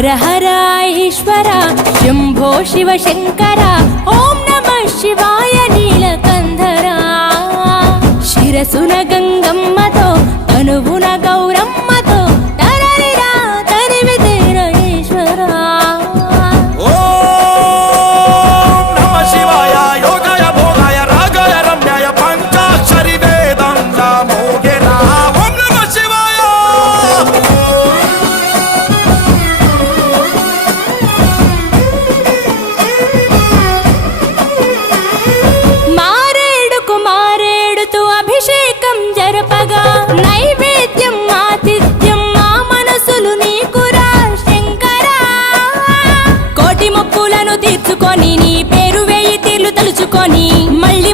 హర హర ఈశ్వర శంభో శివ శంకర ఓం నమః శివాయ నీలకంధరా శిరసున గంగమ్మతో తనువున గౌరమ్మతో తరలిరా తరివితేర ఈశ్వరా ఓం నమః శివాయ యోగాయ భోగాయ రాగాయ రమ్యాయ పంచాక్షరి వేదంగా మోగేనా ఓం నమః శివాయ మారేడుకు మారేడుతూ అభిషేకం జరపగా నైవేద్యం ఆతిథ్యం మా మనసులు నీకురా శంకరా కోటి మొక్కులను తీర్చుకొని నీ పేరు వేయి తీర్లు తలుచుకొని మళ్ళీ